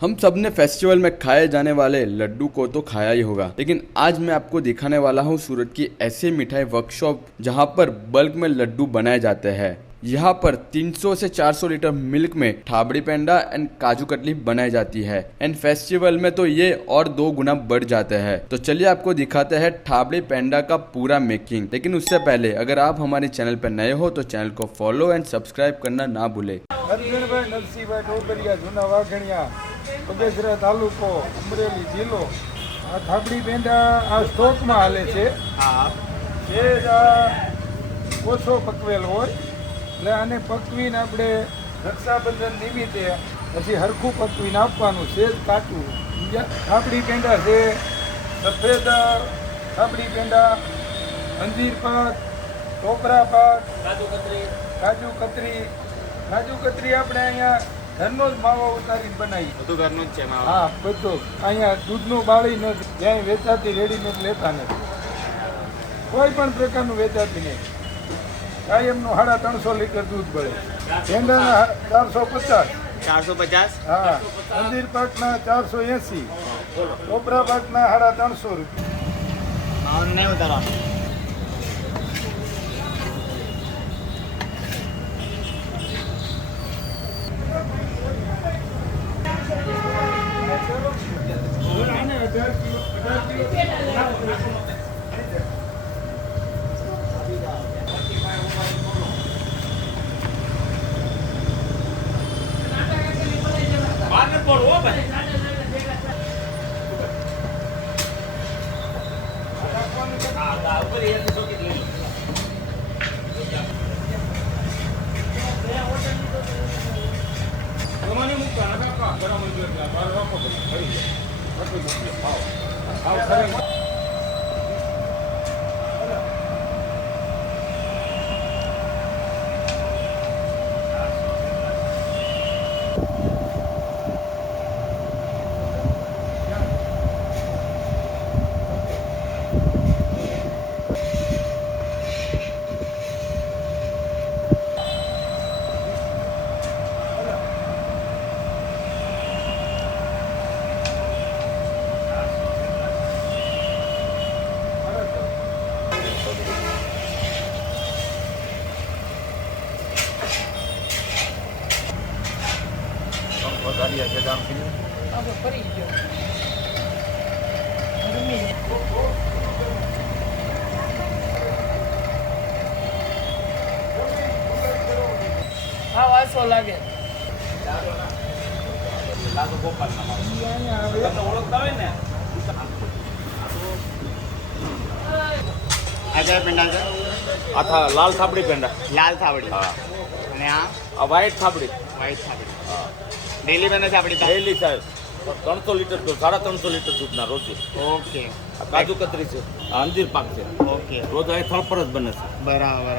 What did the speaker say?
हम सब ने फेस्टिवल में खाए जाने वाले लड्डू को तो खाया ही होगा, लेकिन आज मैं आपको दिखाने वाला हूँ सूरत की ऐसी मिठाई वर्कशॉप जहाँ पर बल्क में लड्डू बनाए जाते हैं। यहाँ पर 300 से 400 लीटर मिल्क में थाबड़ी पेंडा एंड काजू कतली बनाई जाती है एंड फेस्टिवल में तो ये और 2 गुना बढ़ जाते हैं। तो चलिए आपको दिखाते हैं थाबड़ी पेंडा का पूरा मेकिंग। लेकिन उससे पहले अगर आप हमारे चैनल पर नए हो तो चैनल को फॉलो एंड सब्सक्राइब करना ना भूले। બગસરા તાલુકો અમરેલી જિલ્લો આ થાબડી પેંડા આ સ્ટોકમાં હાલે છે એ ઓછો પકવેલ હોય એટલે આને પકવીને આપણે રક્ષાબંધન નિમિત્તે પછી હરખું પકવીને આપવાનું છે કાચું બીજા થાબડી પેંડા છે સફેદ થાબડી પેંડા અંજીર પાક ટોપરા પાક કાજુ કતરી આપણે અહીંયા ઘરનો જ માવો ઉતારીને બનાવી બધું ઘરનું જ છે માવો હા બધું અહીંયા દૂધનું બાળીને ક્યાંય વેચાતી રેડીમેડ લેતા નથી કોઈ પણ પ્રકારનું વેચાતી નહીં કાયમનું 350 લીટર દૂધ બળે પેંડાના 450 હા અંજીર પાકના 480 ટોપરા પાકના 350 રૂપિયા હા વાસો લાગે ઓળખતા હોય ને આ પેંડા છે આ લાલ થાબડી પેંડા લાલ થાબડી હા અને આ વ્હાઈટ થાબડી થાબડી હા ડેલી બને છે આપણી ડેલી સાહેબ 300 લીટર દૂધ 350 લીટર દૂધના રોજ ઓકે આ કાજુ કતરી છે આ અંજીર પાક છે ઓકે રોજ અહીં થળ પર જ બને છે બરાબર